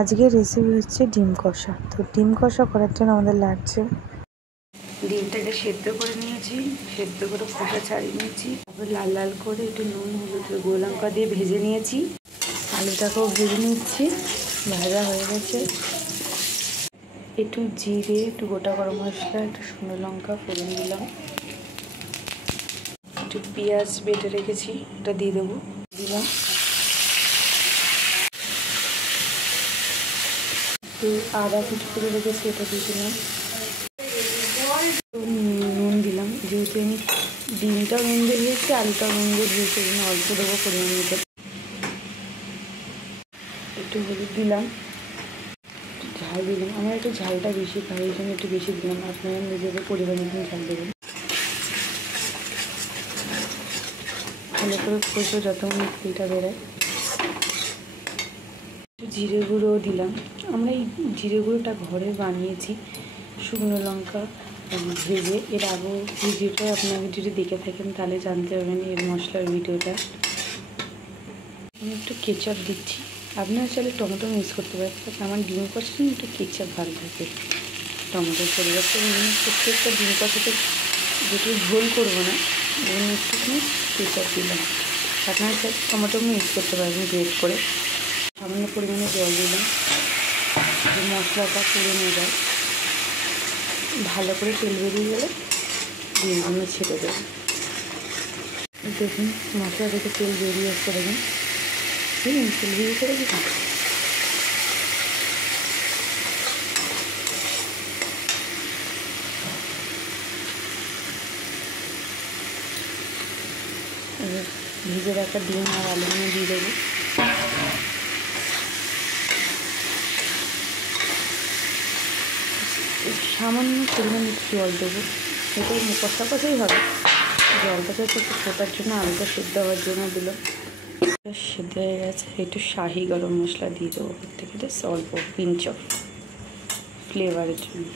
আজকের রেসিপি হচ্ছে ডিম কষা। তো ডিম কষা করার জন্য আমাদের লাগছে ডিমটাকে সেদ্ধ করে নিয়েছি, সেদ্ধ করে খোসা ছাড়িয়ে নিয়েছি, তারপর লাল লাল করে একটু নুন হলুদ গোল লঙ্কা দিয়ে ভেজে নিয়েছি। আলুটাকেও ভেজে নিচ্ছি, ভাজা হয়ে গেছে। একটু জিরে, একটু গোটা গরম মশলা, একটু শুকনো লঙ্কা ফোড়ন দিলাম, একটু পেঁয়াজ বেটে রেখেছি ওটা দিয়ে দেবো, দিলাম একটু আদা কুচি করে রেখেছি এটা দিয়ে দিলাম, নুন দিলাম, যেহেতু আমি ডিমটাও নুন দিয়ে দিয়েছি আলুটাও নুন দিয়ে দিয়েছি অল্প দেবো পরিমাণ মতো, একটু হলুদ দিলাম, ঝাল দিলাম। আমার একটু ঝালটা বেশি খাই, এই জন্য একটু বেশি দিলাম, আপনারা নিজেদের পরিমাণ মতন ঝাল দেবেন। ভালো করে কষবো যতক্ষণ তেলটা বেরোয়। একটু জিরে গুঁড়ো দিলাম, আমরা এই জিরে গুঁড়োটা ঘরে বানিয়েছি শুকনো লঙ্কা ভেজে। এর আগেও ভিডিওটা আপনারা যদি দেখে থাকেন তাহলে জানতে পারবেন এর মশলার ভিডিওটা। আমি একটু কেচাপ দিচ্ছি, আপনারা চাইলে টমেটো মিক্স করতে পারেন, আমার ডিম কষাতে একটু কেচাপ ভালো থাকে টমেটোর পরিবর্তে। প্রত্যেকটা ডিম কষাতে যেটু ঝোল করবো না এজন্য একটুখানি কেচাপ দিলাম। আপনারা চাইলে টমেটো মিক্স করতে পারবেন গ্রেট করে। সামান্য পরিমাণে জল দিলাম, মশলাটা পুড়ে নিয়ে যায়, ভালো করে তেল বেরিয়ে গেলে ডিমগুলো ছেড়ে দেবো। দেখুন মশলা থেকে তেল বেরিয়ে আসতে দেখুন, তেল বেরিয়ে করে দিলাম। ভিজে রাখা ডিম আর আলুগুলো দিয়ে দেবো, সামান্য পরিমাণ একটু জল দেবো, এটা কষা কষাই হবে। জলটা তো একটু ফোটার জন্য আলুটা সেদ্ধ হওয়ার জন্য দিলাম। সেদ্ধ হয়ে গেছে, একটু শাহি গরম মশলা দিয়ে দেবো প্রত্যেকটা অল্প পিঞ্চ অফ ফ্লেভারের জন্য।